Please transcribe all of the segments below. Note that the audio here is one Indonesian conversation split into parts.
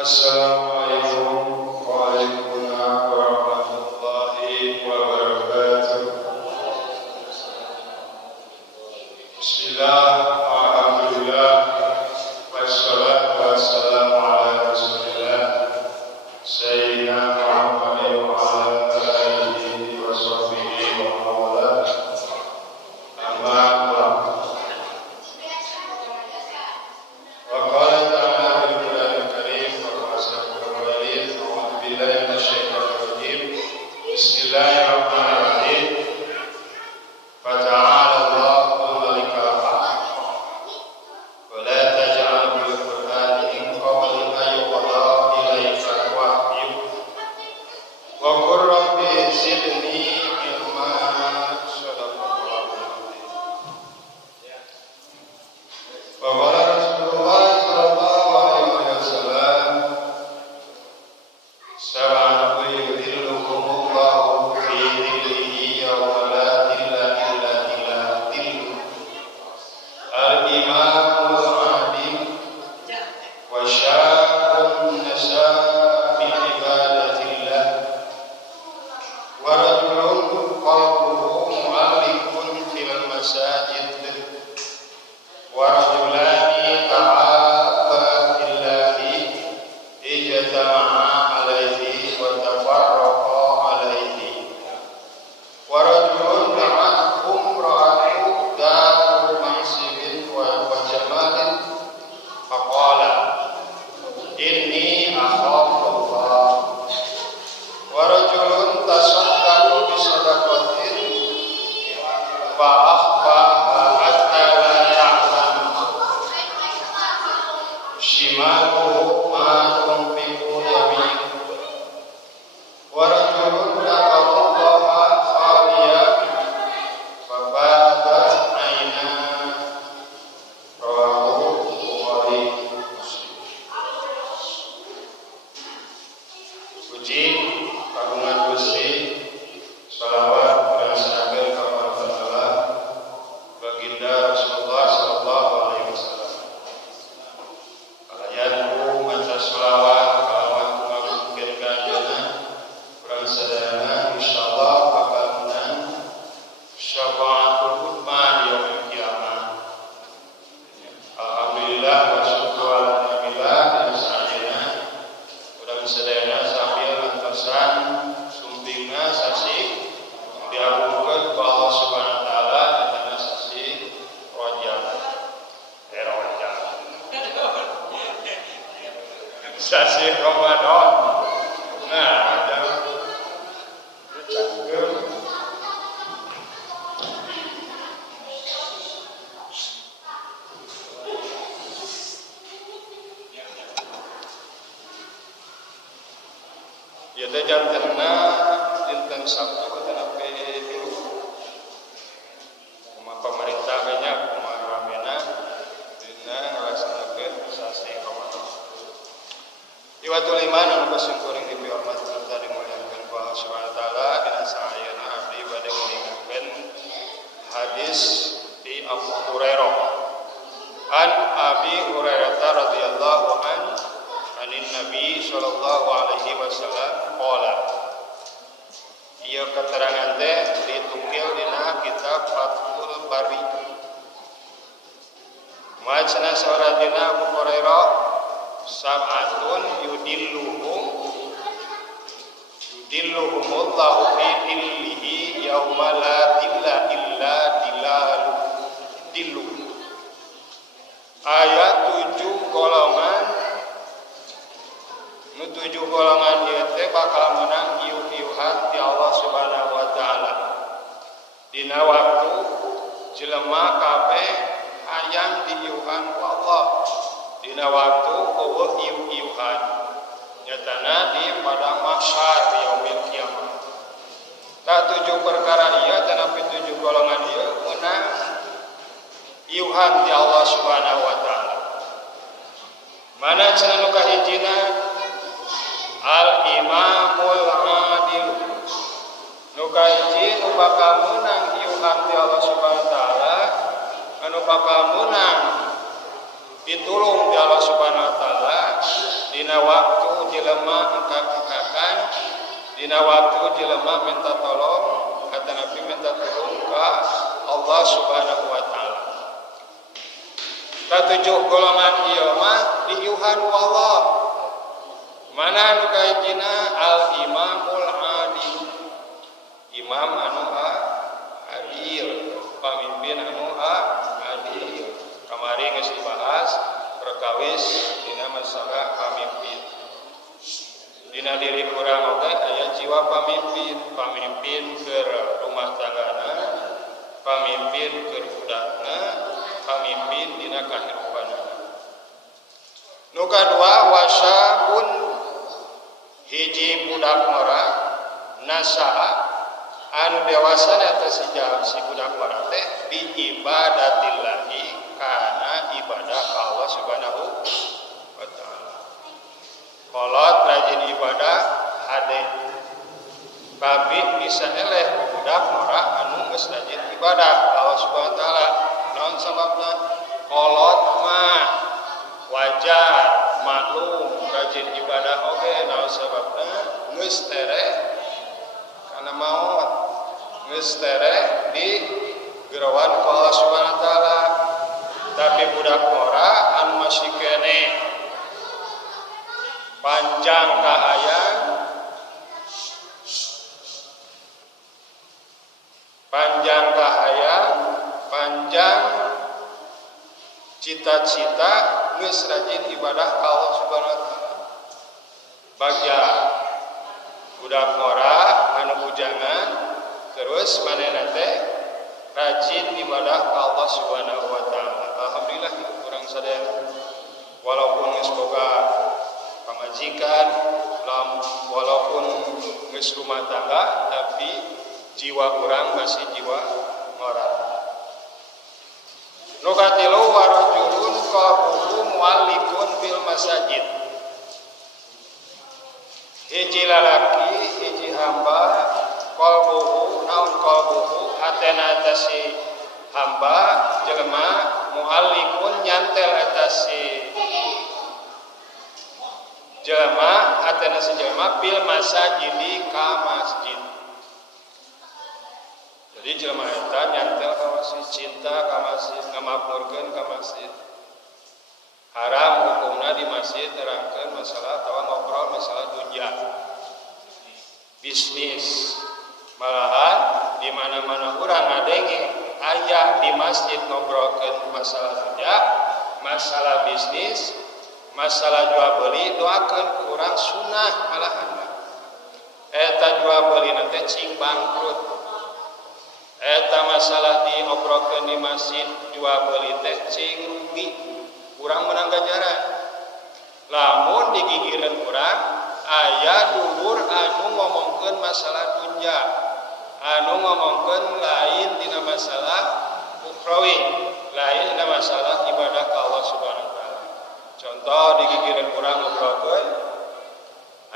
Assalamualaikum warahmatullahi wabarakatuh. Bismillah, alhamdulillah, wassalatu wassalamu ala rasulillah Sayyidina Muhammadin wa ala alihi wa sahbihi wa mawala. Amma ba'd. Wa qala ta'ala fil Qur'anil Karim wa qasasal awwalin wa billahi minasyaitonir rajim. Bismillahirrahmanirrahim. Fata'ala Allahul malikal haq wa la taj'al bil Qur'ani min qabli an yuqda ilayka wahyu wa qur rabbi zidni ilma. Shadaqallahu al-azim. Wa qala Rasulullah sallallahu alaihi wasallam, sab'atun yudhilluhumullahu fi dhillihi yawma la dhilla illa dhilluh. Al-imamul adil wa syabun nasha'a fi ibadatillah wa rajulun qalbuhu mu'allaqun fil masajid wa rajulani ta'abba fillahi ijtama'a alaihi wa tafarraqa alaihi wa rajulun da'athu imra'atuhu dhatu mansibin wa jamalin faqala inni akhafullah wa rajulun tasaddaqa bi sadaqatin fa akhfaha hatta la ya'lam shimaluhu ma tunfiqu yaminuhu wa rajulun dzakarallaha khaliyan fa badat 'ainah. Rawahu Bukhari Muslim. Puji kagungan Gusti, shalawat dan salam kepada baginda Rasulullah sallallahu alaihi wasallam. Kalayanku maca shalawat kalawan kumagungkeun kanjana urang sadayana insyaallah bakal menang syafaatul uzma di yaumil qiyamah. Alhamdulillah wa syukur ala ni'matillah dan sadayana urang sadayana sambil antosan sumpingna sasi diagungkeun ku Allah Subhanahu wa taala dina sasi Rajab. Rajab. Sasi Ramadan. Nah, ada cangkeum. Ya teh jantenna dinten Sabtu teh nepi tilu. Kumaha pemerintah banyak kumaha ramena dina ngalaksanakeun sasi Ramadan. Iwatul iman anu kasingkuring dipihormat serta dimuliakeun ku Allah Subhanahu wa taala dina saayana abdi bade nguningakeun hadis di Abu Hurairah. An Abi Hurairah radhiyallahu anhu anin Nabi sallallahu alaihi wasallam qala. Ieu keterangan teh ditukil dina kitab Fathul Bari. Macana sauratina Abu Hurairah, sab'atun yudilluhumullahu fi dhillihi yauma la dhilla illa dhilluh. Ayat 7 golongan nu 7 golongan ieu teh bakal menang iuh-iuhan ti Allah Subhanahu wa taala. Dina waktu jelema kabeh hayang diiuhan ku Allah. Dina waktu eueuh iuh-iuhan. Nyatana di padang mahsyar yaumil qiyamah. Ta 7 perkara ieu tanapi 7 golongan ieu menang iuhan ti Allah Subhanahu wa taala. Mana cenah nu kahijina al-imamul adil. Nu kahiji nu bakal menang iuhan ti Allah Subhanahu wa taala anu bakal menang ditulung di Allah Subhanahu wa taala dina waktu jelema engkak-engkakan, dina waktu jelema minta tolong kata Nabi minta tolong ka Allah Subhanahu wa taala. Katujuh golongan ieu mah diyuhan ku Allah. Mana anu kahijina al imamul adil. Imam anu adil, pamimpin anu adil. Kamari geus dibahas perkawis dina masalah pamimpin. Dina diri urang oge aya jiwa pamimpin, pamimpin keur rumah tanggana, pamimpin keur budakna, pamimpin dina kahirupanna. Nu kadua wasabun hiji budak mora nasaa anu dewasa eta si budak mora teh bi ibadatillahi kana ibadah ka Allah Subhanahu wa taala. Kolot rajin ibadah hade. Tapi bisa eleh budak mora anu geus rajin ibadah ka Allah Subhanahu wa taala. Naon sababna? Kolot mah wajar, maklum rajin ibadah oge naon sababna? Geus tere kana maot. Geus tere di gerawan ka Allah Subhanahu wa taala. Tapi budak mora anu masih kene panjang kahayang, panjang cita-cita geus rajin ibadah ka Allah Subhanahu wa taala. Bagja budak mora anu bujangan terus manehna teh rajin ibadah ka Allah Subhanahu wa taala. Alhamdulillah urang sadaya walaupun geus boga pamajikan, walaupun geus rumah tangga tapi jiwa urang masih jiwa moral. Nu katilu warajulun qalbuhu mu'alliqun bil masajid. Hiji lalaki, hiji hamba qalbuhu naun qalbuhu atena atasi hamba jelema mu'alliqun nyantel atasi jelema atena si jelema bil masajid ka masjid. Jadi jelema eta nyantel ka masjid, cinta ka masjid, ngamakmurkeun ka masjid. Haram hukumna di masjid nerangkeun masalah atawa ngobrol masalah dunya. Bisnis. Malahan di mana-mana urang ngadenge aya di masjid ngobrolkeun masalah dunya, masalah bisnis, masalah jual beli doakeun ku urang sunah malahan. Eta jual beli nanti cing bangkrut. Eta masalah diobrolkeun di masjid jual beli teh cing rugi. Urang menang ganjaran. Lamun digigireun urang aya dulur anu ngomongkeun masalah dunya, anu ngomongkeun lain dina masalah ukhrawi, lain dina masalah ibadah ka Allah Subhanahu wa taala. Contoh digigireun urang ngobrolkeun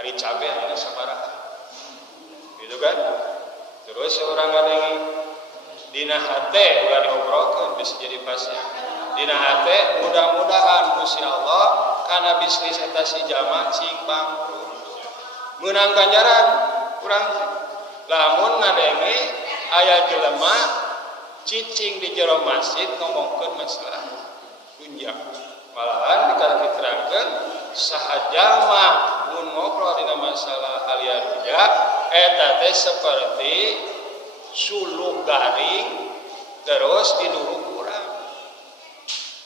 hari cabe anu sabaraha. Gitu kan? Terus urang ngadengi dina hate ulah diobrolkeun bisa jadi pasnya. Dina hate mudah-mudahan Gusti Allah kana bisnis eta si jama cing bangkrut. Meunang ganjaran urang lamun ngadenge aya jelema cicing di jero masjid ngomongkeun masalah dunya. Malahan diterangkeun saha jalma mun ngobrol dina masalah halia dunya eta teh seperti suluk garing terus diduruk urang.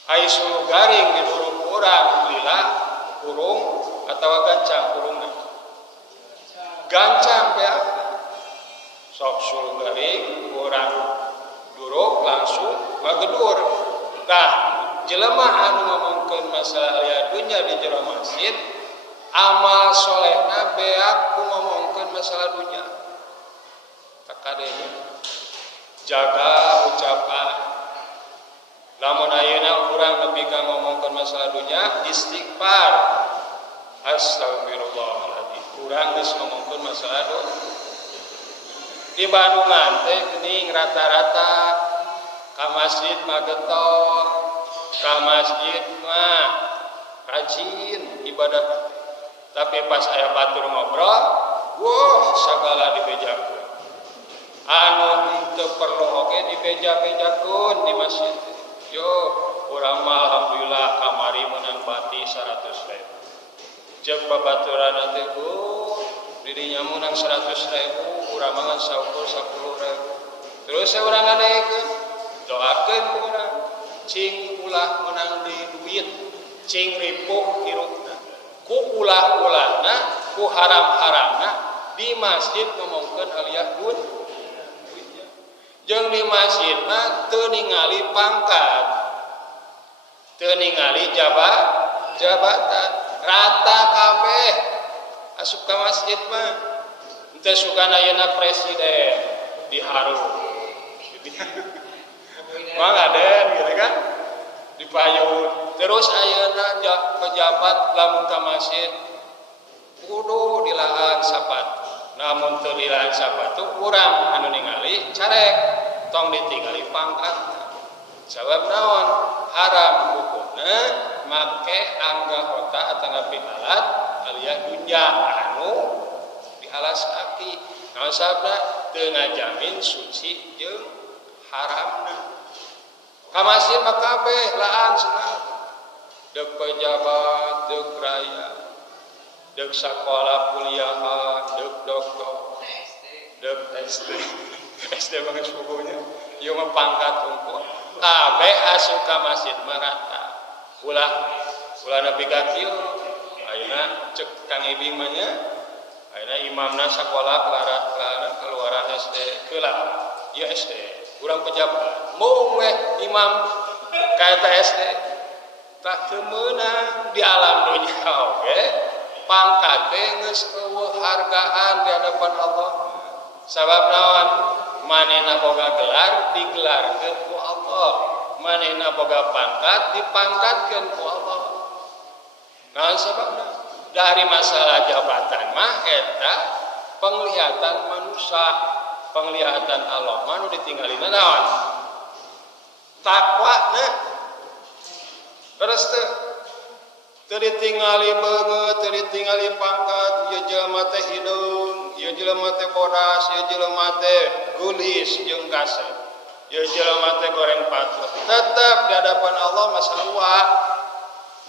Ai suluk garing diduruk urang lila kurung atawa gancang kurungna. Gancang teh sok suluk garing urang duruk langsung magedur. Tah jelema anu ngomongkeun masalah aya dunya di jero masjid amal solehna beak ku ngomongkeun masalah dunya. Takadenge jaga ucapan. Lamun ayeuna urang nepi ka ngomongkeun masalah dunya istighfar. Astagfirullahaladzim. Urang geus ngomongkeun masalah dunya. Di Bandungan teh geuning rata-rata ka masjid mah getol, ka masjid mah rajin ibadah. Tapi pas aya batur ngobrol, wah sagala dibejakeun. Anu teu perlu oge dibeja-bejakeun di masjid. Yo, urang mah alhamdulillah kamari meunang bati 100.000. Ceuk babaturan teh dirinya menang 100.000, urang mah saukur 10.000. Terus urang ngadekeun, doakeun ku urang, cing ulah menang di duit, cing ripuh hirupna. Ku ulah-ulahna, ku haram-haramna di masjid ngomongkeun aliyah dunya. Jeung di masjid mah teu ningali pangkat, teu ningali jabatan, rata kabeh. Asup ka masjid mah teu sugan ayeuna presiden diharu. Mah ngaden gitu kan? Dipayun. Terus ayeuna pejabat lamun ka masjid kudu dilaan sapatu. Namun teu dilaan sapatu urang anu ningali carek tong ditinggali pangkatna. Sabab naon? Haram hukumna make anggahota atawa alat aliyah dunya anu dialas kaki. Naon sababna? Teu ngajamin suci jeung haramna. Ka masjid mah kabeh laan cenah. Deuk pejabat, deuk raya, deuk sakola kuliahan, deuk doktor, deuk SD banget sukunya. Ieu mah pangkat unggul. Kabeh asup ka masjid mah rata. Ulah nepi ka kieu. Ayeuna cek Kang Ibing mah nya, ayeuna imamna sakola keluaran SD heula. Ieu SD, urang pejabat. Mung we imam ka SD. Tak teu meunang di alam dunya oge. Pangkat teh geus eueuh hargaan di hadapan Allah. Sabab naon? Manehna boga gelar digelarkeun ku Allah. Manehna boga pangkat dipangkatkeun ku Allah. Naon sababna? Dari masalah jabatan mah eta penglihatan manusia, penglihatan Allah mah nu ditinggalina naon? Takwana. Terus teu ditingali beungeut, teu ditingali pangkat, ieu jelema teh hidung, ieu jelema teh bodas, ieu jelema teh gulis jeung kasep. Ieu jelema teh goreng patut. Tetep di hadapan Allah masalah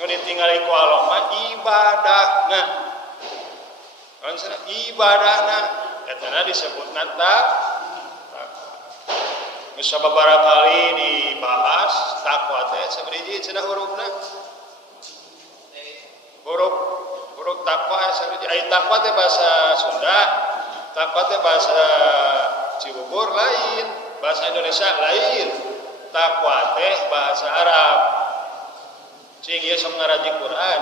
nu ditingali ku Allah mah ibadahna. Maksudna ibadahna etana disebutna sababaraha kali dibahas takwa teh sabriji cenah hurufna. Huruf takwa sabriji. Ai takwa teh bahasa Sunda, takwa teh bahasa Cibubur lain, bahasa Indonesia lain. Takwa teh bahasa Arab. Cing ieu sok ngaraji Quran.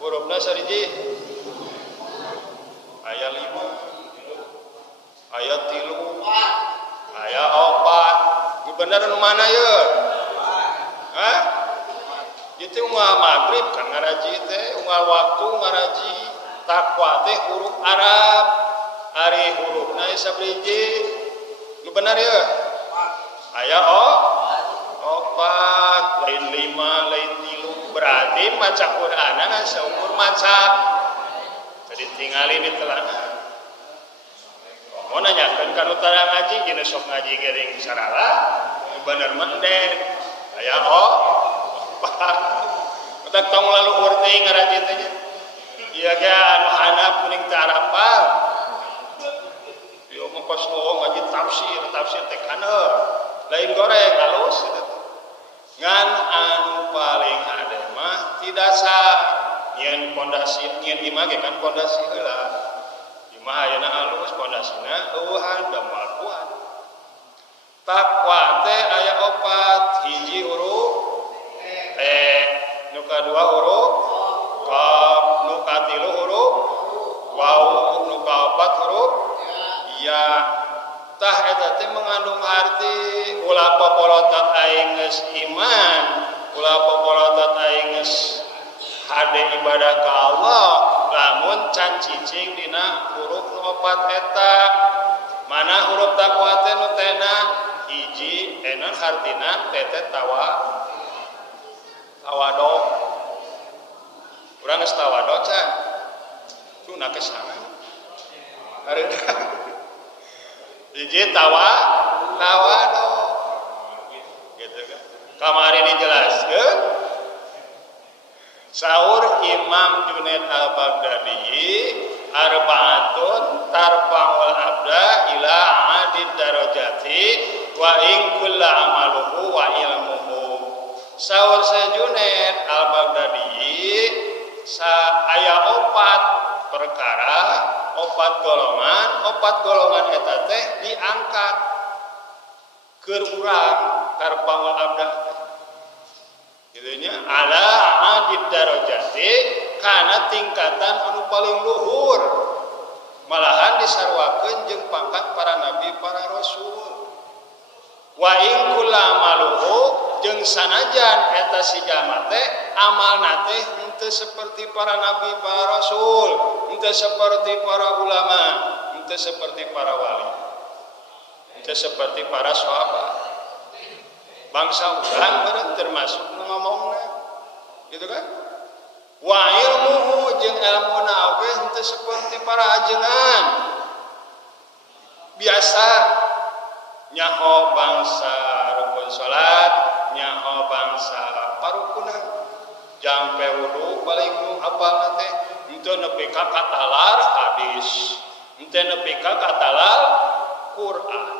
Hurufna sariji? Aya 5, aya 3. Aya 4. Bener nu mana ye? Hah? Itu unggal maghrib kan ngaraji teh, unggal waktu ngaraji. Takwa teh huruf Arab. Ari hurufna sabriji? Nu bener ye? Aya 4, lain 5, lain 3. Berarti maca Qur'anna saumur maca. Jadi tingali di telana. Mau nanyakan kan utara ngaji, jenis sok ngaji gering sarala, bener menden, aya utak tong lalu urti ngaraji tanya, iya ga anu hanap kuning tarapal, yo mengkos ngaji tafsir teh kana, lain goreng halus, ngan anu paling ada mah tidak sah, nyen pondasi, nyen image kan pondasi heula. Ayeuna halus pondasina eueuhan da moal kuat. Takwa teh aya 4, hiji huruf T, nu kadua huruf Qaf, nu katilu huruf Waw, nu kaopat huruf Ya. Tah eta teh mengandung arti ulah popolotot aing geus iman, ulah popolotot aing geus hade ibadah ka Allah. Lamun can cicing dina huruf nu 4 eta. Mana huruf takwa teh nu tena hiji enon hartina tete tawado. Urang geus tawado can. na kesana hareuda hiji tawado gitu kan kamari dijelaskeun saur Imam Junaid al-Baghdadi arbaatun tarfa'ul abda ila adid darajati wa in kulla amaluhu wa ilmuhu saur Junaid al-Baghdadi aya opat perkara opat golongan eta teh diangkat keur urang tarfa'ul abda gitunya ala adid darajati kana tingkatan anu paling luhur malahan disarwakeun jeung pangkat para nabi para rasul wa in kulamaluhu jeung sanajan eta si jalma teh amalna teh henteu seperti para nabi para rasul henteu seperti para ulama henteu seperti para wali henteu seperti para sahabat bangsa urang meureun termasuk nu ngomongna gitu kan wa ilmuhu jeung ilmuna oge henteu seperti para ajengan biasa nyaho bangsa rukun salat nyaho bangsa parukunan jampe wudu balik nu apalna teh henteu nepi ka katalar hadis henteu nepi ka katalar Quran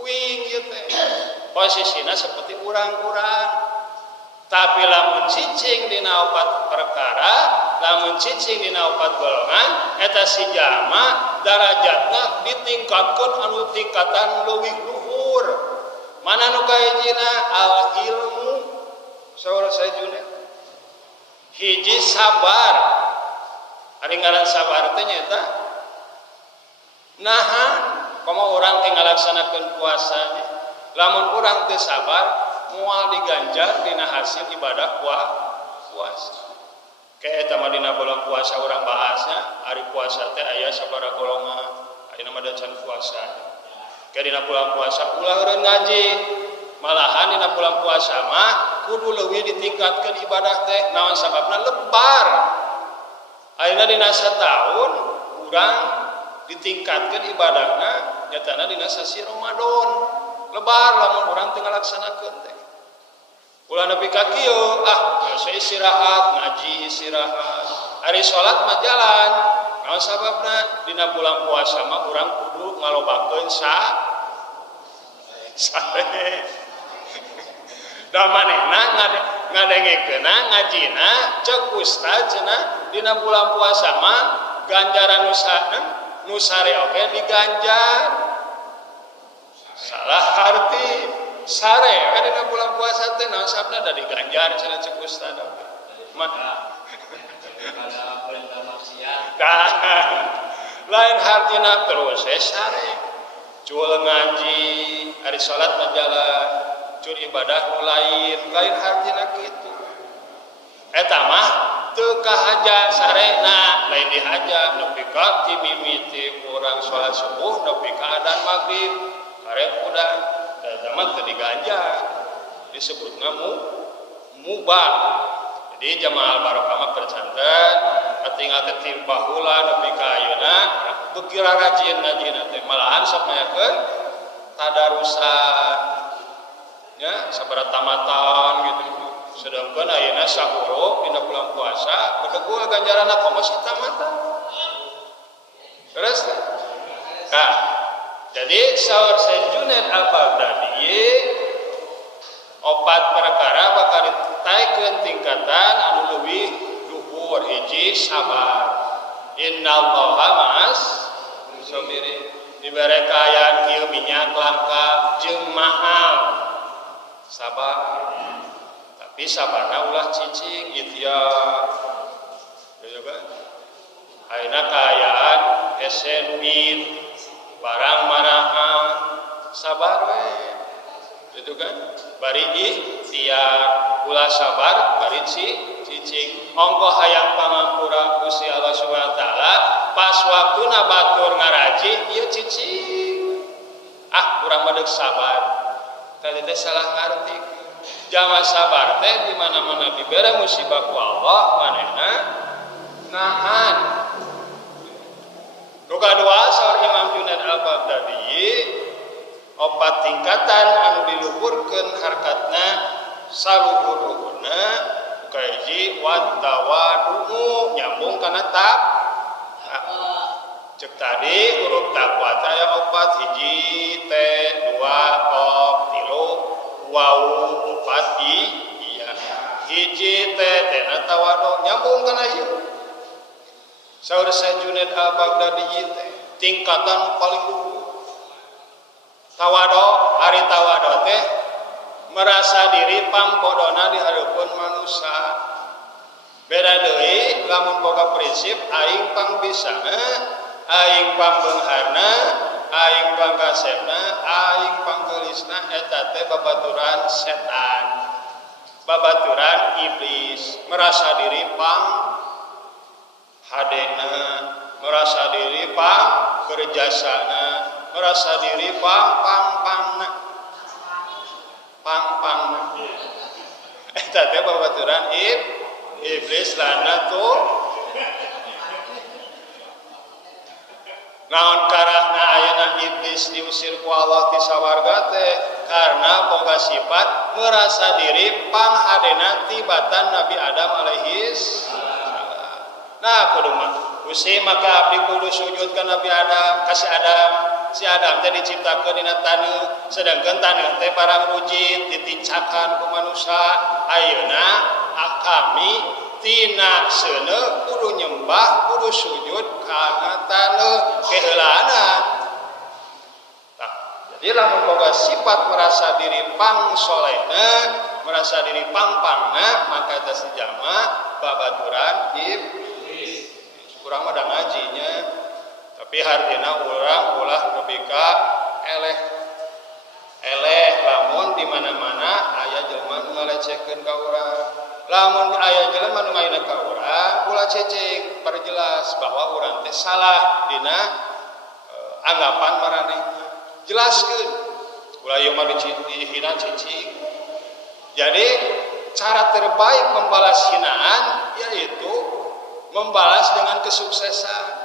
kuing ieu teh posisina seperti urang-urang tapi lamun cicing dina opat perkara lamun cicing dina opat golongan eta si jalma darajatna ditingkatkeun anu tingkatan leuwih luhur mana nu kahijina al ilmu saur Junaid hiji sabar ari ngaran sabar teh nyaeta nahan komo urang teh ngalaksanakeun puasanya lamun urang teu sabar moal diganjar dina hasil ibadah puasa kayak eta mah dina bulan puasa urang bahasnya ari puasa teh aya sabaraha golongan ayeuna mah dacan puasa kayak dina bulan puasa ulah eureun ngaji malahan dina bulan puasa mah kudu leuwih ditingkatkeun ibadah teh naon sababna lebar ayeuna dina sataun urang ditingkatkeun ibadahna nyatana dina sasi Ramadan lebar lamun urang teu ngalaksanakeun teh ulah nepi ka kieu biasa istirahat ngaji istirahat ari salat mah jalan naon sababna dina bulan puasa mah urang kudu ngalobakeun sare da manehna ngadengekeunna ngajina ceuk ustaz cenah dina bulan puasa mah ganjaran nu sare oge diganjar salah arti sare kan dina bulan puasa teh naon sabna da diganjar cenah ceuk ustaz mah lain hartina terus sare cul ngaji hari salat mah jalan cul ibadah nu lain hartina kitu eta mah teu kahaja sarena lain dihaja nepi ka ti mimiti urang salat subuh nepi ka adzan maghrib karek udah eta mah teu diganjar disebutna mubah jadi jamaah barokah mah percanten tinggal ketimpa heula nepi ka ayeuna beuki rajin ngajina teh malahan sapayakeun tadarusan nya sabaraha tamatan gitu sedangkan ayeuna sahur dina bulan puasa bekeul ganjaranna komo tamatan terus nah jadi saur Junaid al-Baghdadi opat perkara bakal ditaikeun tingkatan anu leuwih luhur hiji sabar innallaha ma'as sabirin dibere kaayaan ieu minyak langka jeung mahal sabar tapi sabarna ulah cicing ikhtiar ya kan ayeuna kaayaan esen mit barang marahan sabar we itu kan bari ikhtiar ulah sabar bari cicing ongko hayang pangampura Gusti Allah Subhanahu wa taala pas waktuna batur ngaraji ieu cicing urang mah sabar tadi teh salah ngarti jama sabar teh di mana-mana dibere musibah ku Allah manehna nahan Nu kadua saur Imam Junaid al-Baghdadi opat tingkatan anu diluhurkeun harkatna saluhur-luhurna kahiji wattawadu nyambung kana tak cek tadi huruf takwa aya opat hiji teh dua qaf tilu waw opat iya hiji teh tena tawadu nyambung kana ieu saur Syekh Junaid al-Baghdadi teh tingkatan paling luhur tawadu ari tawadu teh merasa diri pambodona di hareupeun manusia beda deui lamun boga prinsip aing pangbisana aing pangbeungharna aing pangkasepna aing panggeulisna eta teh babaturan setan babaturan iblis merasa diri pang hadena merasa diri pang berjasana merasa diri pang-pangna eta teh babaturan iblis lana tuh naon karahna ayeuna iblis diusir ku Allah ti sawarga teh karena boga sifat merasa diri panghadena tibatan Nabi Adam alaihis nah kudu mah usi maka abdi kudu sujud ka Nabi Adam ka si Adam teh diciptakeun dina taneuh sedangkan taneuh teh barang rujit ditincakan ku manusia ayeuna kami tina seuneu kudu nyembah kudu sujud kana taneuh keheulanan tah jadi lamun boga sifat merasa diri pangsolehna merasa diri pangpangna maka eta sejama babaturan iblis kurang mah da ngajinya tapi hartina urang ulah nepi ka eleh lamun di mana-mana aya jelema nu ngalecehkeun ka urang lamun aya jelema nu ngaina ka urang ulah cecing perjelas bahwa urang teh salah dina anggapan maranehna jelaskeun ulah ieu mah dihina cicing jadi cara terbaik membalas hinaan yaitu membalas dengan kesuksesan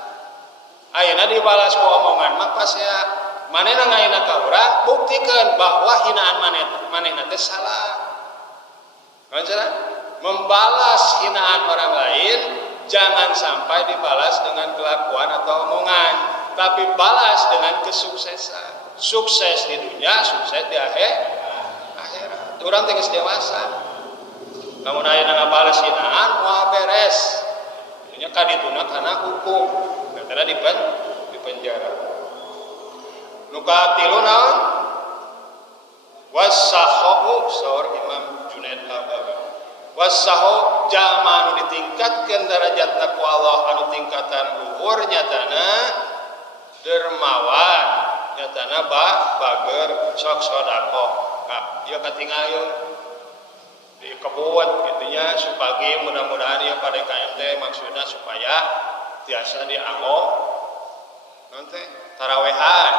ayeuna dibalas ku omongan mah pas ya manehna ngaina ka urang buktikeun bahwa hinaan manehna teh salah ngajaran membalas hinaan orang lain jangan sampai dibalas dengan kelakuan atau omongan tapi balas dengan kesuksesan sukses di dunia sukses di akhirat urang teh geus dewasa lamun ayeuna ngabalas hinaan moal beres nya kadituna kana hukum karena di penjara nu katilu naon wasahu saur Imam Junaid al-Baghdadi wasahu jalma anu ditingkatkeun darajatna ku Allah anu tingkatan luhur nyatana dermawan nyatana bager sok sedekah nah ieu katingal di kebun gitunya supaya mudah-mudahan ya pada KMT maksudnya supaya biasa dianggo nanti tarawehan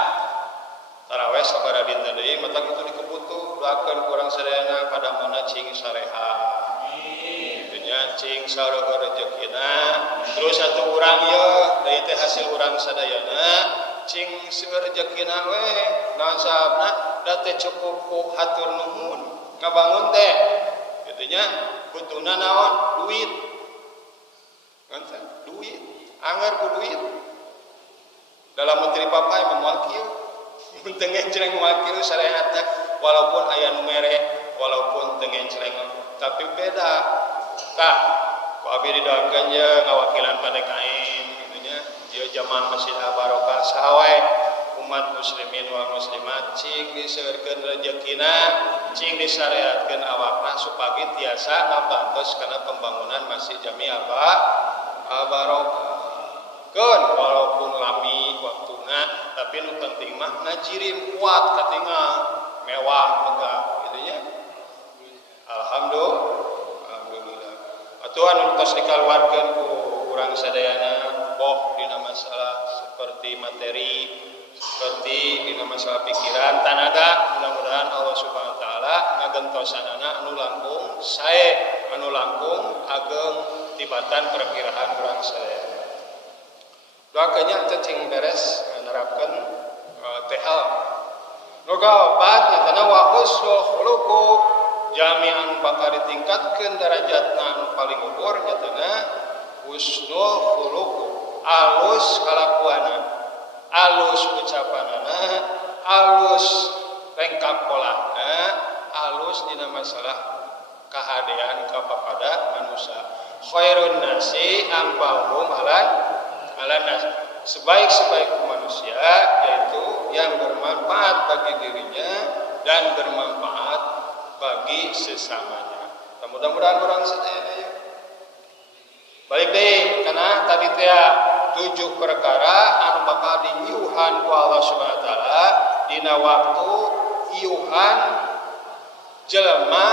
taraweh sabaraha dinten deui matak itu dikebutuh doakeun kurang sadayana pada mana cing sareha gitunya cing sareueur rezekina terus satu urang ye deui teh hasil urang sadayana cing seueur rezekina we naon sababna da teh cukup ku hatur nuhun ngabangun teh gitunya butuhna naon duit ngan duit anger ku duit dalam menteri papai memual kieu mun teu ngenceleng moal kieu syariatna walaupun aya nu mere walaupun teu ngenceleng tapi beda tah ku abdi didoakeun ye ngawakilan padekain gitunya ieu jamaah Masjid Al-Barokah sahawae umat muslimin wal muslimat cing diseueurkeun rezekina cing disyariatkeun awakna supaya tiasa ngabantos kana pembangunan Masjid Jami Al-Barokah keun walaupun lami waktuna tapi nu penting mah ngajirim kuat katingal mewah megah gitu nya alhamdulillah atuh anu tos dikaluarkeun ku urang sadayana boh dina masalah seperti materi seperti dina masalah pikiran tanaga mudah-mudahan Allah Subhanahu wa taala ngagentosanana anu langkung sae anu langkung ageng tibatan perkiraan urang sadayana doakeunnya teh cing beres nerapkeun tehal. Nu kaopat nyatana wa husnul khuluqu jami'an bakal ditingkatkeun derajatna anu paling luhur nyatana husnul khuluqu alus kalakuana, alus ucapanana, alus lengkap polana, alus dina masalah kahadean kepada manusia. Khairun nasi anfa'uhum alan nas. Sebaik-sebaik manusia yaitu yang bermanfaat bagi dirinya dan bermanfaat bagi sesamanya. Mudah-mudahan orang sadaya ya. Balik deui kana tadi teh 7 perkara anu bakal diiuhan ku Allah Subhanahu wa taala dina waktu iuhan jelema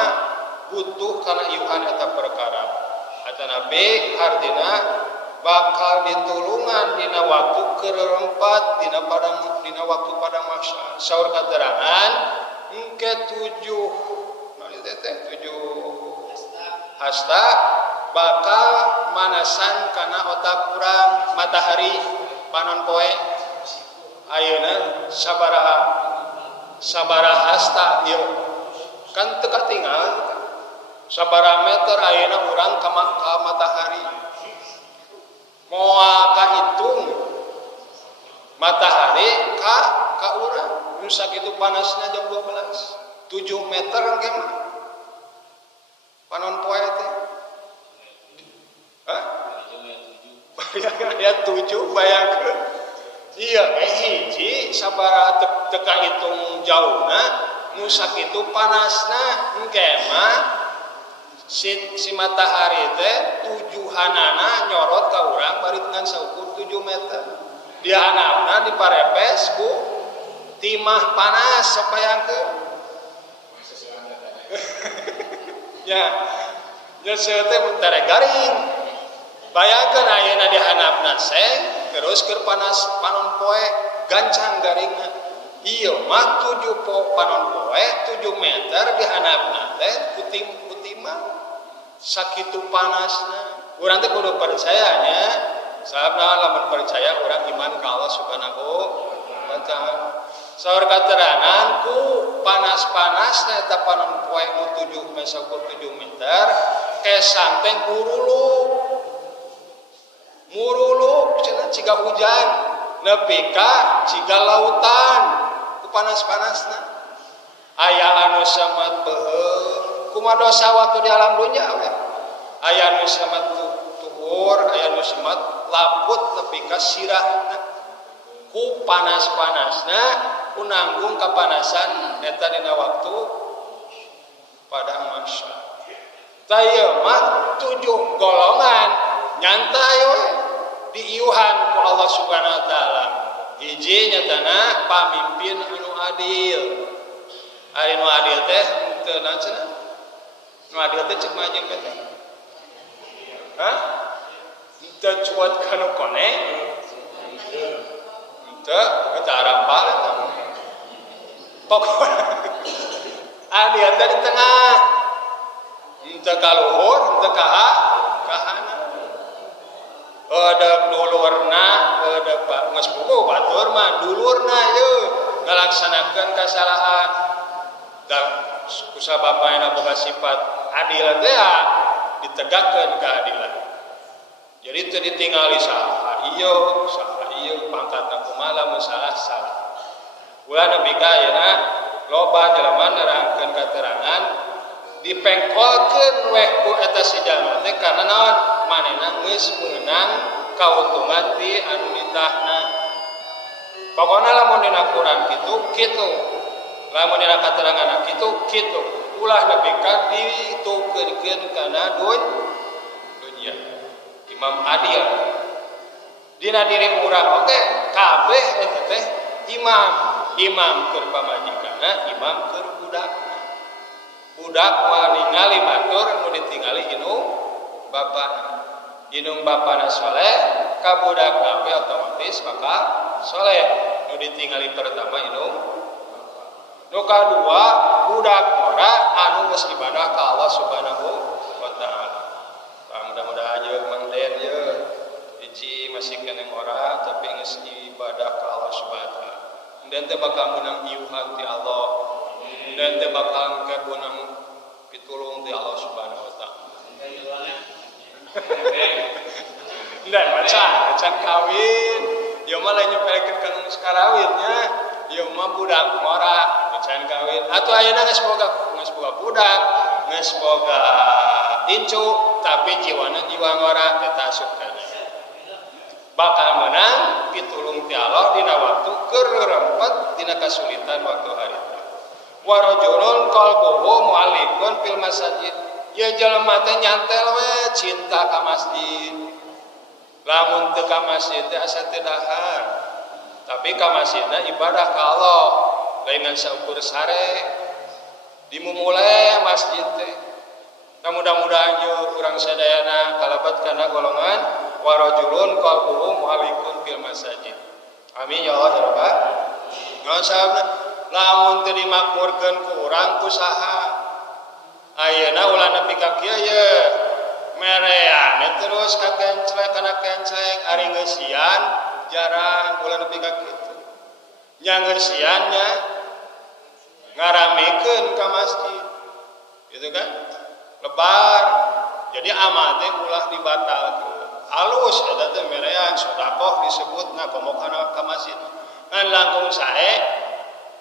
butuh kana iuhan eta perkara. Atana B artina bakal ditulungan dina waktu kerempat dina waktu pada masa saur katerangan engke 7 hasta bakal manasan kana otak urang matahari panon poe ayeuna sabaraha hasta ieu kan teu katinggal sabaraha meter ayeuna urang ka matahari moal kahitung matahari ka urang nu sakitu panasna jam 12 7 meter engke mah panon poe teh ya 7 bayangkeun iya hiji sabaraha teu kahitung jauna nu sakitu panasna engke mah si matahari teh 7-hanana nyorot ka urang bari ngan saukur 7 meter. Di handapna diparepes ku timah panas sapayankeun. Ya, geus teh tare garing. Bayangkeun ayeuna di handapna seng terus keur panas panon poe gancang garingna. Ieu mah 7 panon poe 7 meter di handapna teh kutimah sakitu panasna urang teh kudu percayanya sababna lamun percaya urang iman ka Allah Subhanahu wa taala saur katerangan ku panas-panasna eta panon poe nu 7 meter kesang teh muruluk cenah ciga hujan nepi ka ciga lautan ku panas-panasna aya anu samat beheung kumaha dosa waktu di alam dunya we aya nu samat tuhur aya nu samat laput nepi ka sirahna ku panas-panasna ku nanggung kapanasan eta dina waktu padang mahsyar tah ieu mah 7 golongan nyantai we diiuhan ku Allah Subhanahu wa taala hiji nyatana pamimpin anu adil ari nu adil teh teu naon cenah nu adil teh cek mah jeung teh hah teu cuat kana kone teu eta arapal eta pokona adil teh di tengah teu ka luhur teu ka hana eudeup dulurna eudeup geus puguh batur mah dulurna yeuh ngalaksanakeun kasalahan dan kusababana boga sifat adil teh ditegakkeun keadilan jadi teu ditingali saha ieu pangkatna kumaha lamun salah ulah nepi ka ayeuna loba jelema nerangkeun katerangan dipengkolkeun weh ku eta si jalma teh karena naon manehna geus meunang kauntungan ti anu ditahna pokona lamun dina Quran kitu lamun dina katerangan kitu ulah nepi ka ditukeurkeun kana dunya imam adil dina diri urang oge kabeh eta teh imam keur pamajikanna imam keur budak moal ningali batur nu ditingali indung bapana saleh ka budak kabeh otomatis bakal saleh nu ditingali pertama indung nu kadua budak ora anu geus ibadah ka Allah Subhanahu wa taala mudah-mudahan aja Mang Den ye hiji masih keneng ora dan teu bakal menang iuhan ti Allah dan teu bakal keunang pitulung ti Allah Subhanahu wa taala. Dan macan kawin ieu mah lain nyepelekeun ka nu karawinnya ieu mah budak ngora macan kawin atuh ayeuna geus boga budak geus boga incu tapi jiwana jiwa ngora teh tasuk kana bakal menang pitulung ti Allah dina waktu keur rempet dina kasulitan waktu harita wa rajulun qalbuhu mu'alliqun fil masajid ya jelema teh nyantel we cinta ka masjid lamun teu ka masjid teh asa teu dahar tapi ka masjidna ibadah ka Allah lain saukur sare dimumule masjid teh mudah-mudahan yeuh urang sadayana kalabat kana golongan warajulun qalbuhu mu'alliqun fil masajid. Amin ya Allah ya Rabbal alamin. Lamun teu dimakmurkeun ku urang kusaha ayeuna ulah nepi ka kieu ye merean terus ka kenclek kana kenclek ari geus sian jarang ulah nepi ka kitu nya geus siannya ngaramekeun ka masjid gitu kan lebar jadi amal teh ulah dibatalkeun halus eta teh merean sedekah disebutna komo kana ka masjid ngan langkung sae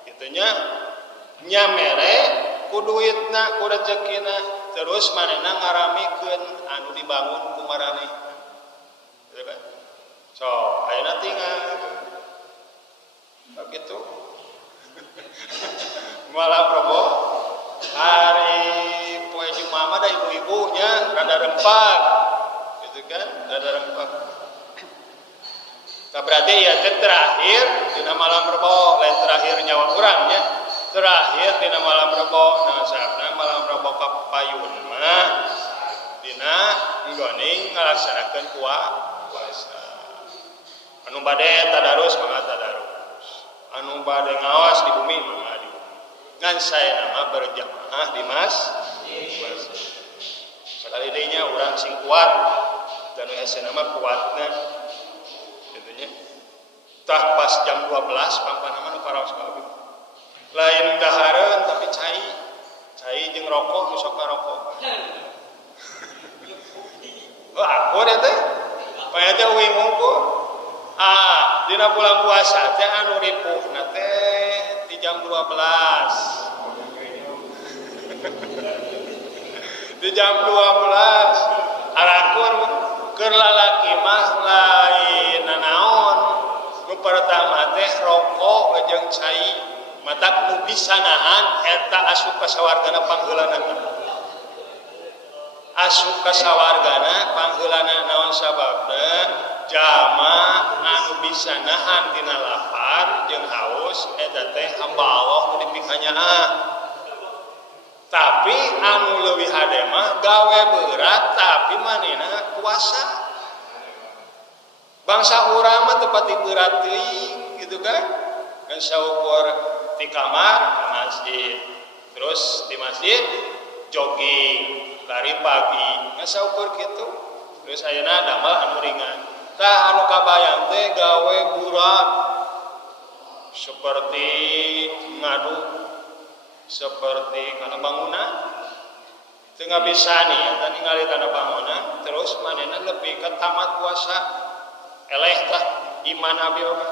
kitu nya mere ku duitna ku rezekina terus manehna ngaramikeun anu dibangun ku maraneh gitu kan so ayeuna tinggal begitu malam Rebo hari poe Jumat mah da ibu-ibunya rada rempak gitu kan rada rempak nah, berarti ya terakhir dina malam Rebo lain terakhir nyawa urangnya terakhir dina malam Rebo nah sabna malam Rebo kapayun mah dina nggoning ngalaksanakeun puasa anu bade tadarus mangga tadarus anu bade ngawas di bumi mangga di bumi ngan saya nama berjamaah di masjid sekali deui nya urang sing kuat dan hese nama kuatna kitu nya tah pas jam 12 pangpana mah nu karaos kabeh lain dahareun tapi cai jeung rokok nu sok ngarokok wah aku teh paya teh uing ngungkur dina bulan puasa teh anu ripuhna teh di jam 12 di jam 12 arakur keur lalaki mah lain nanaon nu pertama teh rokok jeung cai matak nu bisa nahan eta asup ka sawargana pangheulana asup ka sawargana pangheulana naon sababna jama anu bisa nahan tina lapar jeung haus eta teh hamba Allah nu dipikanyaan tapi anu leuwih hade mah gawe berat tapi manehna puasa bangsa urang mah teu pati berat teuing gitu kan kan saukur di kamar ke masjid terus di masjid jogging lari pagi ngan saukur kitu terus ayeuna damel anu ringan tah anu kabayang teh gawe burat seperti ngadu seperti kana bangunan teu ngabisani eta ningali kana bangunan terus manehna lebih ke tamat puasa eleh tah iman abi oge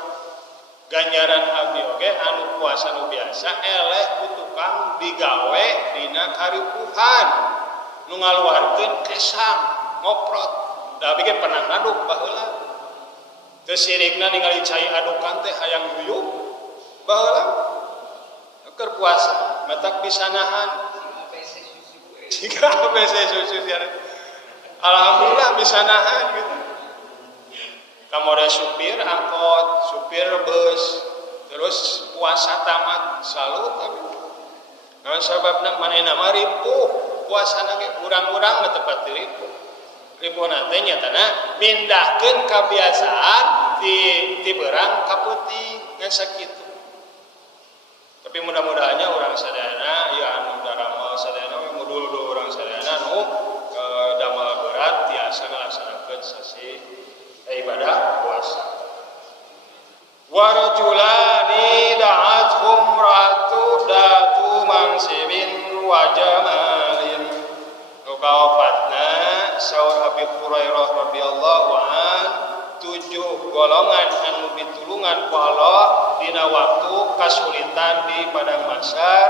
ganjaran abdi oge anu puasa nu biasa eleh ku tukang digawe dina karipuhan nu ngaluarkeun kesang ngoprot da bikin pernah ngaduk baheula teu sirikna ningali cai adukan teh hayang yuyup baheula keur puasa matak bisa nahan jika BC susu alhamdulillah bisa nahan gitu kamore supir angkot supir bus terus puasa tamat salut tapi naon sababna manehna mah ripuh puasana ge urang-urang mah teu pati ripuhna teh nyatana mindahkeun kebiasaan ti berang ka peuting ngan sakitu tapi mudah-mudahannya orang sadayana ya anu daramal sadayana mudul orang sadayana nu damal berat tiasa ngalaksanakeun sasi ibadah puasa. Warajulani saur Abi Hurairah radhiyallahu an 7 golongan anu ditulungan ku Allah dina waktu kasulitan di padang mahsyar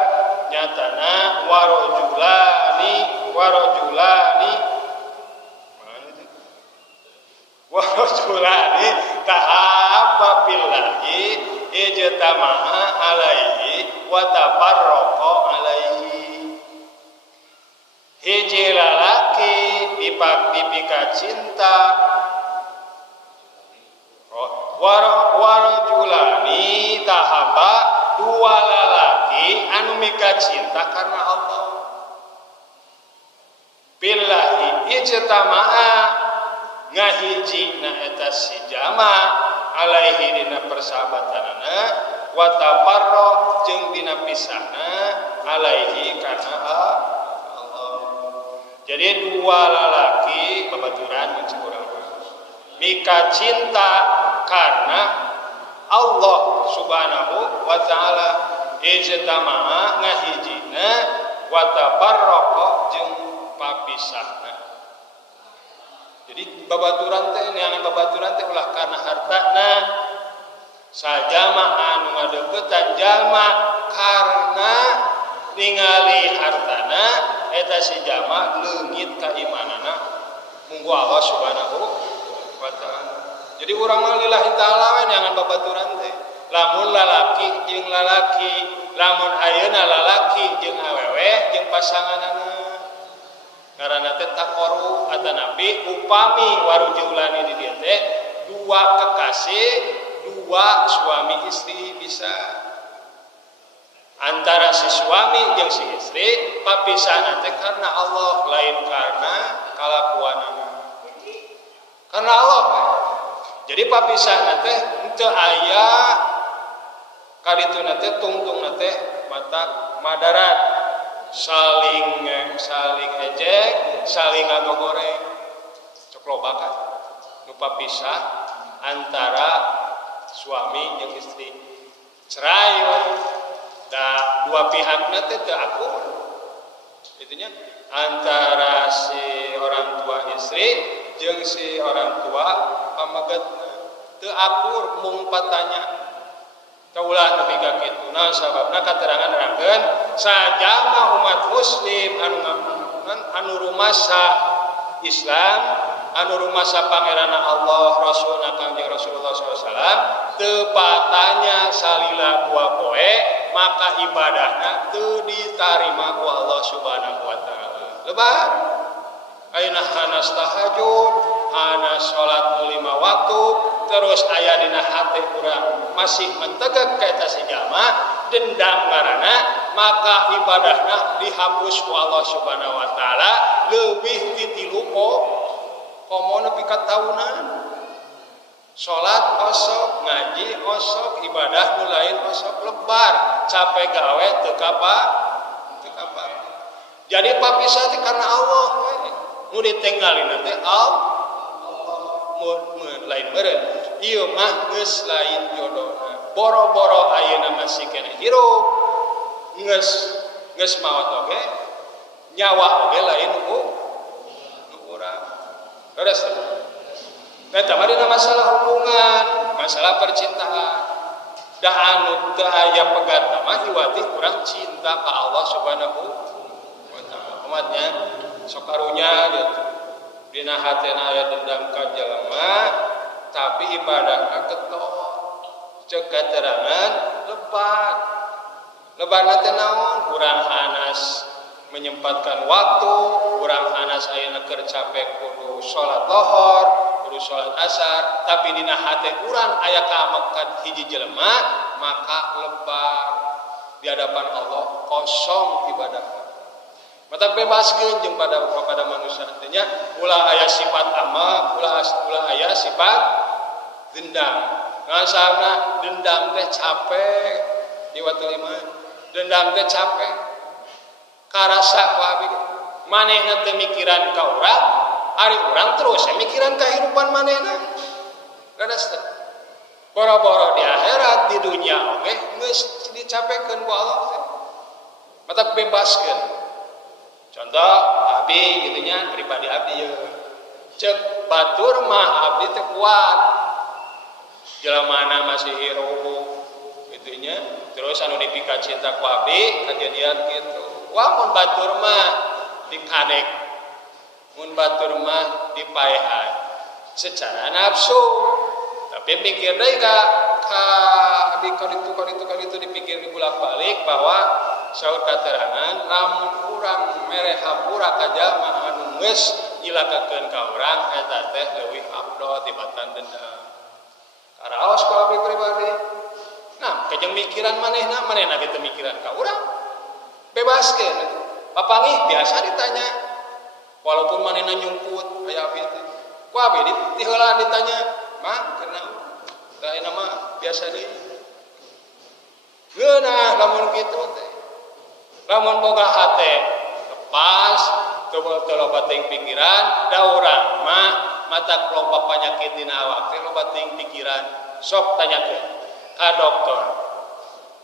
nyatana warajulani tahabba billahi ijtama'a alaihi wa tafarraqa alaihi. Hiji lalaki dipika cinta warajulani tahabba, dua lalaki anu mika cinta karena Allah. Billahi ijtama'a ngahijina eta si jama alaihi dina persahabatanana wa tafarra jeung dina pisahna alaihi kana Allah. Jadi dua lalaki babaturan mencek urang mika cinta karena Allah subhanahu wa ta'ala ijtama'a ngahijina wa tafarraqa jeung papisahna. Jadi babaturan teh neangan babaturan teh ulah karena hartana sajama anu ngadeukeutan jalma karena ningali hartana eta si jalma leungit ka imanana munggu Allah subhanahu wa ta'ala. Jadi urang mah lillahi ta'ala we neangan babaturan teh lamun lalaki jeung lalaki, lamun ayeuna lalaki jeung awewe jeung pasanganana karena teh takoru atanapi upami warujulani di dieu teh dua kekasih, dua suami istri bisa antara si suami jeung si istri papisahna teh karena Allah lain karena kalakuanana karena Allah. Jadi papisahna teh henteu aya kadituna teh tungtungna teh mata madarat saling ejek, saling ngagogoreng, cok loba kan nu papisah antara suami jeung istri cerai da dua pihakna teh teu akur itunya antara si orang tua istri jeung si orang tua pamagetna teu akur mung patanya. Kaulah nepi ka kitu naon sababna katerangan nerangkeun sajama umat muslim anu rumasa Islam anu rumasa pangeranna Allah Rasulna Kangjeng Rasulullah SAW teu patanya salila dua poe maka ibadahna teu ditarima ku Allah Subhanahu wa taala. Lebar ayeuna hanas tahajud, hanas salat 5 waktu, terus aya dina hati urang masih mentegak ka eta si jalma dendam karana maka ibadahna dihapus ku Allah Subhanahu wa taala leuwih ti 3 komo nepi ka tahunan. Salat osok, ngaji osok, ibadah nu lain osok lebar, capek gawe teu kapal. Jadi papisah teh karena Allah we. Nu ditinggalina teh lain meureun ieu mah geus lain jodohna boro-boro ayeuna masih kena hirup geus maot oge nyawa oge lain nu urang beres eta mah dina masalah hubungan masalah percintaan da anu teu aya pegatna mah iwati urang cinta ka Allah Subhanahu wa taala umatnya sok karunya dina hatena aya dendam ka jalma tapi ibadahna ketok ceuk katerangan lebarna teh naon urang hanas menyempatkan waktu urang hanas ayeuna keur capek kudu salat lohor kudu salat asar tapi dina hate urang aya kaamakan hiji jelema maka lebar di hadapan Allah kosong ibadahna. Mata bebaskeun jeung pada manusia artinya ulah aya sifat ama ulah aya sifat dendam. Ngasana dendam teh capek di waktu lima dendam teh capek karasa ku abi manehna teu mikiran ka urang ari urang terus mikiran kehidupan manehna gadas teh boro-boro di akhirat di dunia oge geus dicapekeun ku Allah teh mata bebaskeun Contoh abdi gitunya pribadi abdi ya. Cek batur mah abdi teh kuat. Jelamana masih hero gitunya. Terus anu dipika cinta ku abdi kejadian gitu. Wah mun batur mah dikadek. Mun batur mah dipaehan secara nafsu. Tapi pikir deui ka kaditu dipikir dibulak-balik bahwa saur katerangan lamun urang mere hampura ka jalma anu geus nyilakakeun ka urang eta teh leuwih afdol tibatan dendam. Karaos ku abdi pribadi. Nah, kajeng mikiran manehna kitu mikiran ka urang. Bebaskeun. Papangih biasa ditanya. Walaupun manehna nyumput aya abdi teh. Ku abdi ti heula ditanya, "Mang, kenapa?" Lain nama biasa deui. Geunah lamun kitu teh. Lamun boga hate lepas teu loba teuing pikiran, da urang mah matak loba panyakit dina awak teh loba teuing pikiran. Sok tanyakeun ka dokter.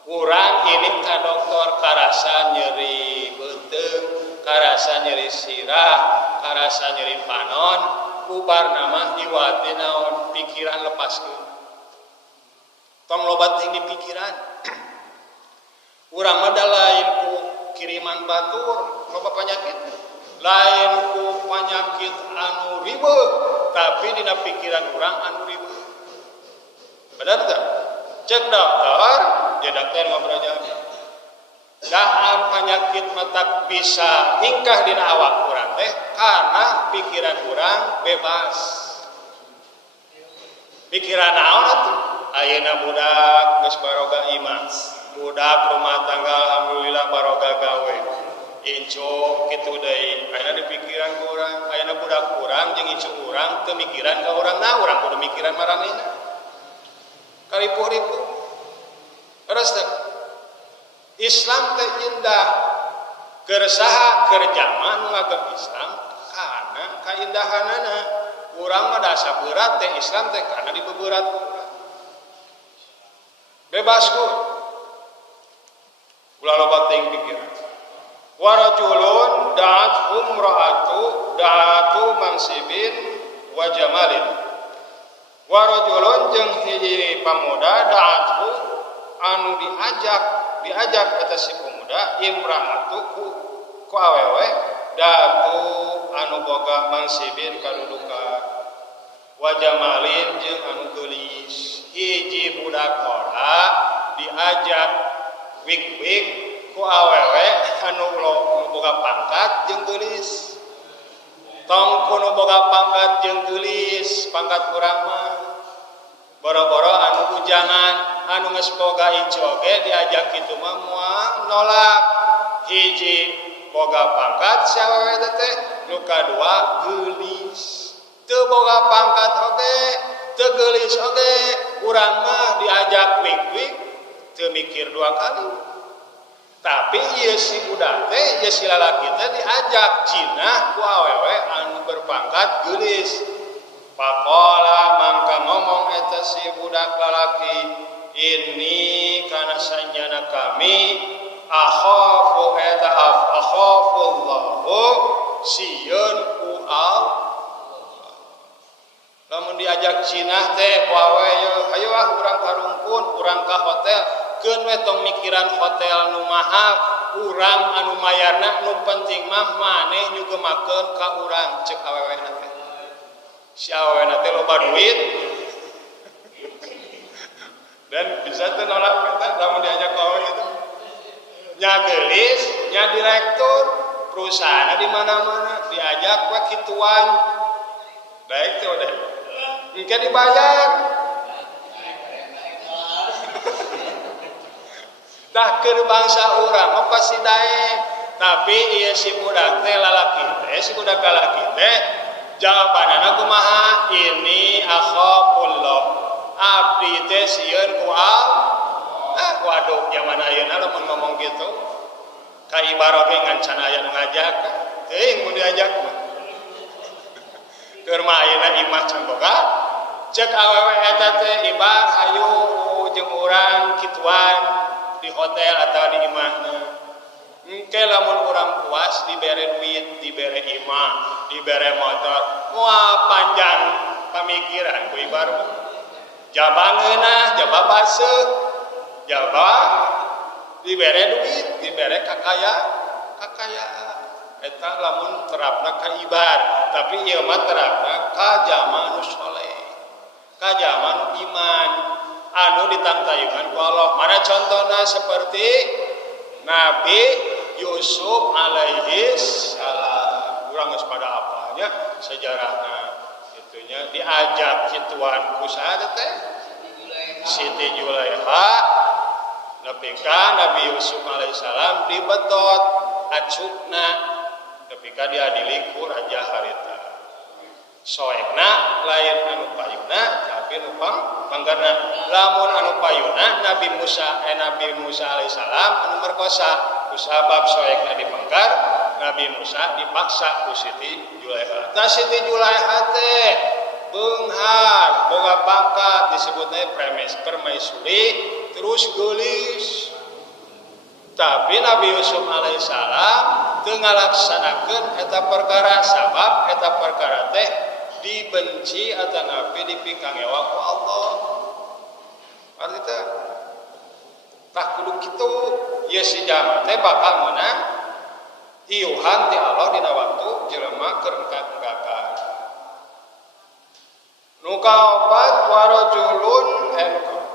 Urang ini ka dokter karasa nyeri beuteung, karasa nyeri sirah, karasa nyeri panon, ubar nama iwati naon pikiran lepaskeun. Tong loba teuing dipikiran. Urang mah da lain ku kiriman batur, loba penyakit. Lain ku penyakit anu ribeuh, tapi dina pikiran urang anu ribeuh. Bener teu? Cek dokter, ya dokter ngobrol aja. Dahar penyakit matak bisa ingkah dina awak urang teh karena pikiran urang bebas. Pikiran naon atuh? Ayeuna budak geus baroga imah. Budak rumah tangga alhamdulillah baroga gawe. Incu kitu deui. Ayeuna di pikiran ku urang, ayeuna budak urang jeung incu urang teu mikiran ka urang na, urang kudu mikiran maranehna. Karipu-ripu. Terus teh Islam teh indah. Keur saha keur jalma nu ngagem Islam kana kaindahanana. Urang mah da sabeurat teh Islam teh kana dibeuberat ku urang. Bebas ku. Ulah loba teuing pikiran. Wa rajulun da'atu mansibin wa jamalin. Wa rajulun jeung hiji pamuda da'atu anu diajak eta si pemuda imra'atu ku awewe da'atu anu boga mansibin kadudukan wa jamalin jeung anu geulis. Hiji budak ora diajak wik-wik ku awewe anu boga pangkat jeung geulis. Tong kuno boga pangkat jeung geulis, pangkat urang mah boro-boro anu bujangan anu geus boga ijo ge diajak kitu mah moal nolak. Hiji boga pangkat si awewe teh, nu kadua geulis. Teu boga pangkat oge, teu geulis oge, urang mah diajak wik-wik teu mikir dua kali. Tapi ieu si budak teh, ieu si lalaki teh diajak jinah ku awewe anu berpangkat geulis. Pakola mangka ngomong eta si budak lalaki, ini kana sanjana kami akhafu Allahu sieun ku Allah. Lamun diajak jinah teh ku awewe, hayu urang karungkun, urang ka hotel. Keun we tong mikiran hotel nu mahal, urang anu mayarna nu penting mah maneh nyugemakeun ka urang ceuk awewena teh. Si awewena teh loba duit. Dan bisa teh nolak eta lamun diajak ka awewe itu. Nya geulis, nya direktur, perusahaan di mana-mana diajak we kituan. Baik teh udah. Engke dibayar. Tah keur bangsa urang mah pasti daek, tapi ieu si budak teh lalaki teh, si budak lalaki teh jawabanana kumaha? Ini akhafullah. Abdi teh sieun ku Allah. Waduh zaman ayeuna lamun ngomong gitu. Ka ibarat ge ngan aya nu ngajak, teuing mun diajak mah. Keur mah ayeuna imah can boga. Cek awewe eta teh ibar hayu jeung urang kituan di hotel atau di imahna. engke lamun urang puas dibere duit, dibere imah, dibere motor, moal panjang pamikiran ku ibaru. Jabangeuna, jaba base, jaba dibere duit, dibere kakayaan. Eta lamun terapna ka ibar, tapi ieu mah terapna ka jama nu soleh. Ka jama nu iman, anu ditantayungan ku Allah. Mana contohna seperti Nabi Yusuf alaihi salam. Urang geus pada apalnya sejarahna itunya diajak kituan ku saha teh? Siti Julaiha. Nepika Nabi Yusuf alaihi salam dibetot acukna, nepika diadili ku raja harita. Soekna lain anu payuna tapi nu panggarna. Lamun anu payuna Nabi Musa alaihi salam anu merkosa, ku sabab soekna dipenggar, Nabi Musa dipaksa ku Siti Julaiha. Tah Siti Julaiha teh beunghar boga pangkat disebutna permaisuri terus geulis. Tapi Nabi Yusuf alaihissalam teu ngalaksanakeun eta perkara sabab eta perkara teh dibenci atanapi dipikangewa ku Allah. Arti teh tah kudu kitu ieu si jalma teh bakal meunang iuhan ti Allah dina waktu jelema keur engka-engkakan. Nu kaopat warajulun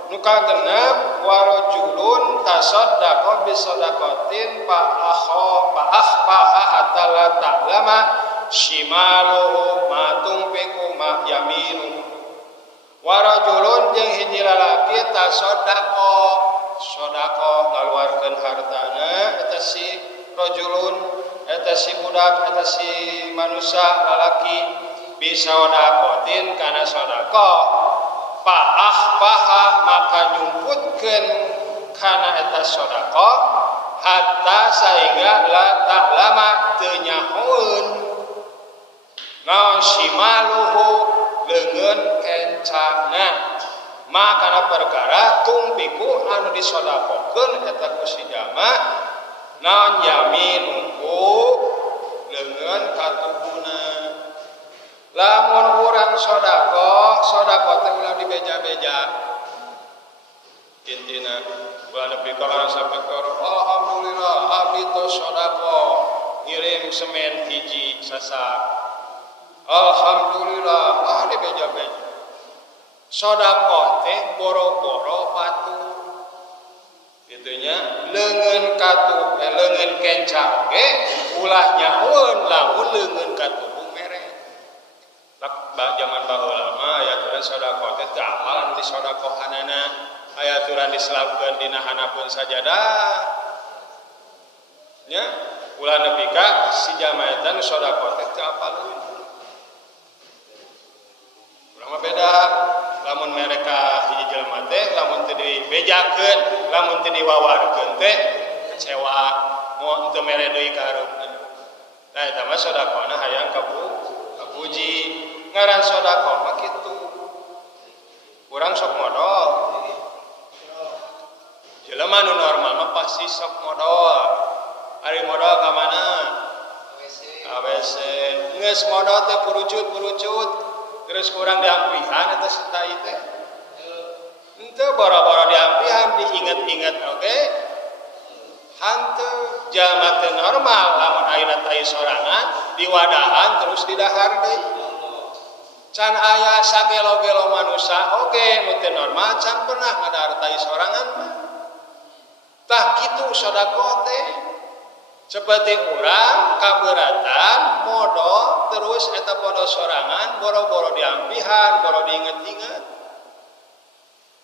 nuka genep warajulun tasaddaqa bisadaqatin fa akhfaha hatta la ta'lama shimaluhu ma tunfiqu ma yaminu. Warajulun jeung hiji lalaki tasaddaqa sedekah ngaluarkeun hartana eta si rajulun eta si budak eta si manusia lalaki bisadaqatin kana sedekah fa akhfaha maka nyumputkeun kana eta sedekah hatta saengga la ta'lama teu nyahoeun naon shimaluhu leungeun kencana makana perkara tumpiku anu disedekahkeun eta ku si jalma naon yaminuhu leungeun katubuna. Lamun urang sedekah teh ulah dibeja-beja. Intina ulah nepi ka kana sapekor, alhamdulillah abdi tos sedekah ngirim semen hiji sasak. Alhamdulillah dibeja-beja. Sedekah teh boro-boro batur. Gitunya leungeun katup leungeun kenca oge ulah nyahoeun lamun leungeun katup zaman baheula mah aya aturan sedekah teh teu apal di sedekahanana, aya aturan diselapkeun dina hanapeun sajadah. Nya ulah nepi ka si jalma eta nu sedekah teh teu apaleun. Urang mah beda, lamun mereka hiji jalma teh lamun teu dibejakeun, lamun teu diwawarkeun teh kecewa, moal teu mere deui ka hareupna. Nah eta mah sedekahna hayang kapuji. Ngaran sedekah mah kitu. Urang sok modal. Jelema nu normal mah pasti sok modal. Ari modal ka mana? AWC. Geus modal teh purucut. Terus kurang diampihan eta satai teh. Henteu boro-boro diampihan diinget-inget oge. Hanteu jalma teu normal lamun ayeuna tai sorangan diwadahan terus didahar deui. Can aya sagelo-gelo manusia oge nu teu normal can pernah ngadartai sorangan mah. Tah kitu sedekah teh seperti urang kaberatan modal terus eta podo sorangan boro-boro diampihan boro diinget-inget.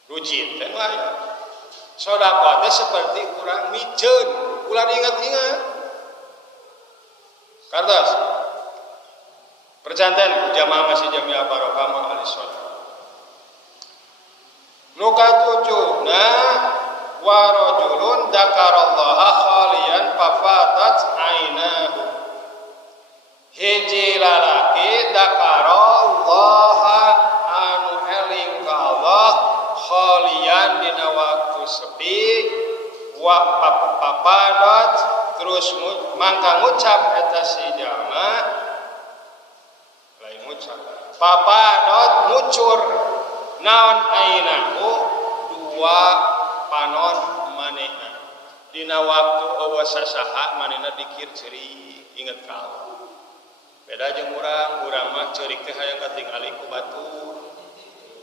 Rujit teh aya. Sedekah teh seperti urang mijeun ulah diinget-inget. Kartos perjantan jamaah masih jamiah barokah ahli sholat. Nuka tujuhna warajulun dzakarallaha khalian fafatat ainahu. Hiji lalaki dzakarallaha anu eling ka Allah khalian dina waktu sepi wa papadat terus mangka ngucap eta si jalma lain ngucap papadot ngucur naon ainahu dua panon manehna dina waktu eueuh sasaha manehna dikir ceurik inget ka Allah. Beda jeung urang mah ceurik teh hayang katingali ku batur.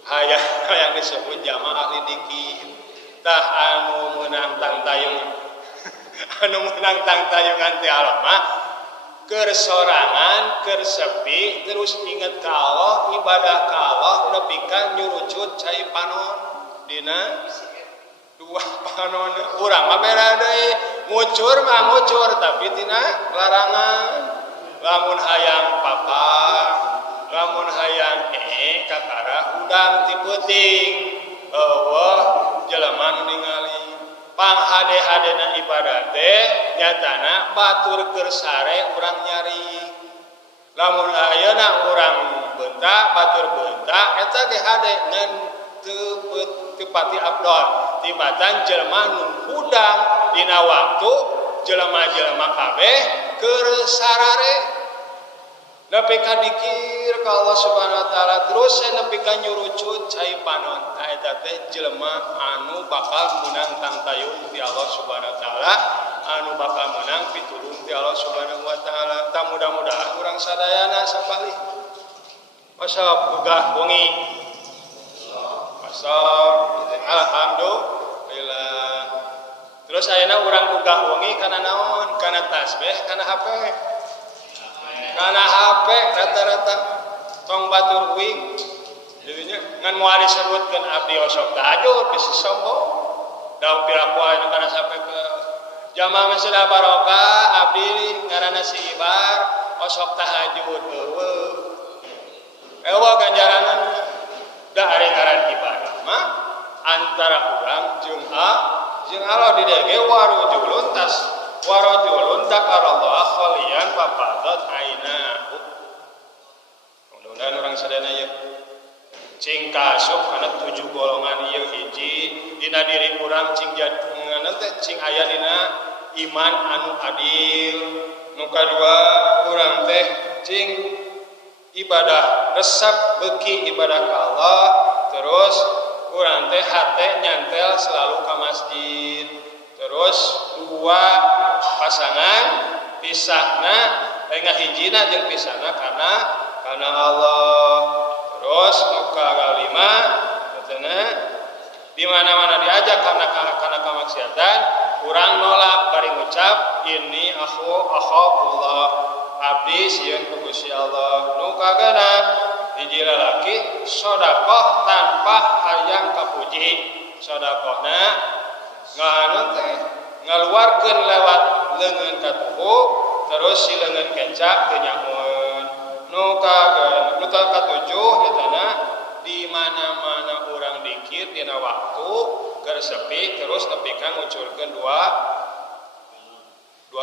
Hayang disebut jamaah ahli dikir. Tah anu meunang tang tayungan. Anu meunang tang tayungan teh Allah mah keur sorangan, keur sepi, terus inget ka Allah, ibadah ka Allah nepi ka nyurucut cai panon dina dua panon. Urang mah beda deui. Ngucur mah ngucur tapi tina larangan. Lamun hayang papang, lamun hayang kakara udang ti peuting. Eueuh jelema nu ningali panghade-hadena ibadah teh nyatana batur keur sare urang nyari. Lamun ayeuna urang beuntak batur beuntak eta ge hade ngan teu pati afdol tibatan jelema nu hudang dina waktu jelema-jelema kabeh keur sarare nepi ka dikir ka Allah Subhanahu wa taala terus nepi ka nyurucut cai panon. Tah eta teh jelema anu bakal menang tang tayung ti Allah Subhanahu wa taala, anu bakal menang pitulung ti Allah Subhanahu wa taala. Tah mudah-mudahan urang sadayana sapalih masab gugah wengi. Masab alhamdulillah. Terus ayeuna urang gugah wengi kana naon? Kana tasbih, kana HP. Kana HP rata-rata tong batur wing didinya ngan moal disebutkeun abdi osok tahajud bisi sombong daun piraku anu kana sampai ke jamaah masjid barokah abdi ngaranna si Ibar osok tahajud eueuh ganjaranna da ari ngaran ibadah mah antara urang jeung Allah di dieu ge warujulun takarallah khalian papadat ainahu. Mudah-mudahan urang sadayana ieu cing kasuk kana 7 golongan ieu hiji dina diri urang cing jadungan teh cing aya dina iman anu adil. Nu kadua urang teh cing ibadah resep beuki ibadah ka Allah, terus urang teh hate nyantel selalu ka masjid. Terus dua pasangan pisahna ngahijina jeung pisahna karena Allah. Terus muka kalima katana di mana-mana diajak karena kamaksiatan urang nolak bari ngucap ini akhafullah abdi sieun ku Gusti Allah. Nu kagenep hiji lalaki sedekah tanpa hayang kapuji. Sedekahna nganu teh ngaluarkeun lewat leungeun katuhu terus si leungeun kecap teu nyahoeun. Nu katujuh etana di mana-mana urang dikir dina waktu keur sepi terus nepi ka nguculkeun dua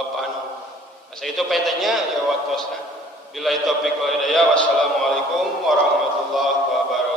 panon. Asa itu petenya ya waktosna. Billahi taufiq wal hidayah. Wassalamualaikum warahmatullahi wabarakatuh.